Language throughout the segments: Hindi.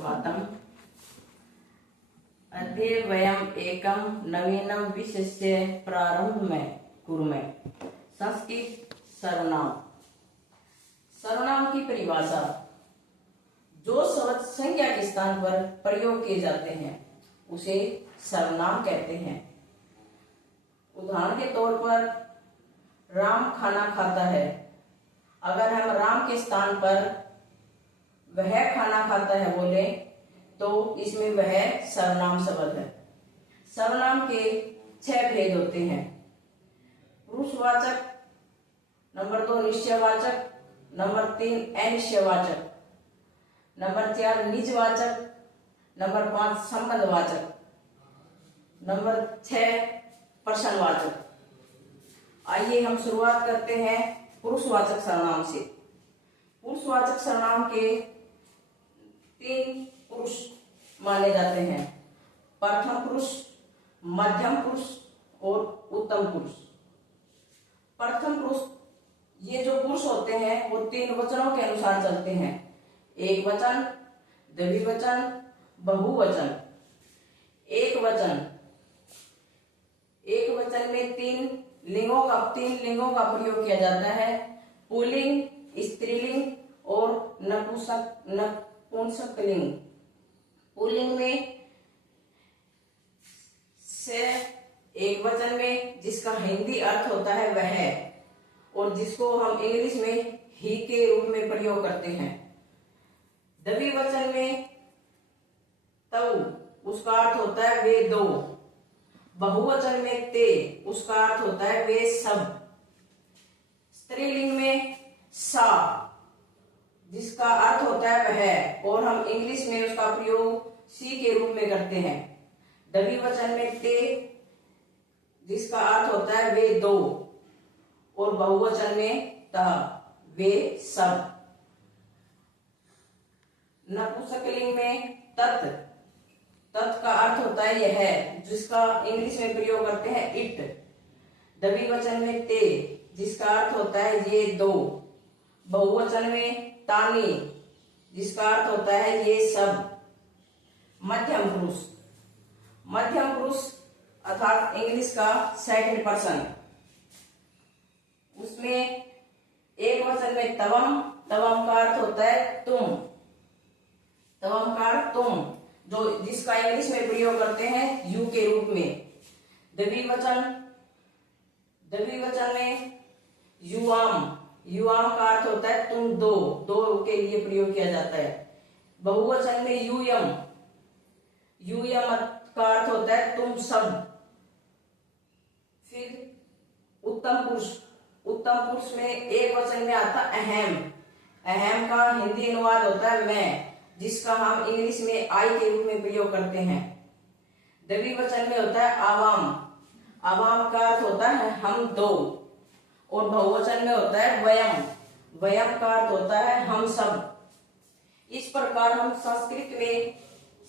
सुप्रभातम्। अद्य वयम् एकं नवीनं विषयस्य प्रारम्भं कुर्मः। संस्कृत सर्वनाम। सर्वनाम की परिभाषा: जो शब्द संज्ञा के स्थान पर प्रयोग किए जाते हैं उसे सर्वनाम कहते हैं। उदाहरण के तौर पर राम खाना खाता है। अगर हम राम के स्थान पर वह खाना खाता है बोले तो इसमें वह सर्वनाम शब्द है। सर्वनाम के 6 भेद होते हैं: पुरुषवाचक, नंबर 2 निश्चयवाचक, नंबर 3 अनिश्चयवाचक, नंबर 4 निजवाचक, नंबर 5 संबंधवाचक, नंबर 6 प्रश्नवाचक। आइए हम शुरुआत करते हैं पुरुषवाचक सर्वनाम से। पुरुषवाचक सर्वनाम के 3 पुरुष माने जाते हैं: प्रथम पुरुष, मध्यम पुरुष और उत्तम पुरुष। प्रथम पुरुष ये जो पुरुष होते हैं वो 3 वचनों के अनुसार चलते हैं: एक वचन, द्विवचन, बहुवचन। एक वचन में 3 लिंगों का प्रयोग किया जाता है: पुल्लिंग, स्त्रीलिंग और नपुंसकलिंग। पुल्लिंग में से एक वचन में जिसका हिंदी अर्थ होता है वह, और जिसको हम इंग्लिश में ही के रूप में प्रयोग करते हैं। द्विवचन में तऊ, उसका अर्थ होता है वे दो। बहुवचन में ते, उसका अर्थ होता है वे सब। स्त्रीलिंग में सा, जिसका अर्थ होता है वह, और हम इंग्लिश में उसका प्रयोग सी के रूप में करते हैं। द्विवचन में ते, जिसका अर्थ होता है वे दो, और बहुवचन में तह, वे सब। नपुंसकलिंग में तत् का अर्थ होता है यह, जिसका इंग्लिश में प्रयोग करते हैं इट। द्विवचन में ते, जिसका अर्थ होता है ये दो। बहुवचन में तानी, जिसका अर्थ होता है ये सब। मध्यम पुरुष अर्थात इंग्लिश का सेकंड पर्सन, उसमें एक वचन में तवम का अर्थ होता है तुम। तवम का अर्थ तुम, जो जिसका इंग्लिश में प्रयोग करते हैं यू के रूप में। द्विवचन में युवाम का अर्थ होता है तुम दो के लिए प्रयोग किया जाता है। बहुवचन में यूयम का अर्थ होता है तुम सब। फिर उत्तम पुरुष में एक वचन में आता अहम का हिंदी अनुवाद होता है मैं, जिसका हम इंग्लिश में आई के रूप में प्रयोग करते हैं। द्विवचन में होता है आवाम का अर्थ होता है हम दो, और बहुवचन में होता है वयम का अर्थ होता है हम सब। इस प्रकार हम संस्कृत में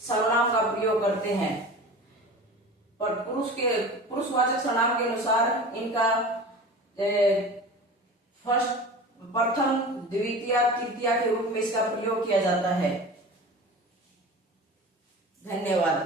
सर्वनाम का प्रयोग करते हैं। पर पुरुषवाचक सर्वनाम के अनुसार इनका प्रथम, द्वितीय, तृतीय के रूप में इसका प्रयोग किया जाता है। धन्यवाद।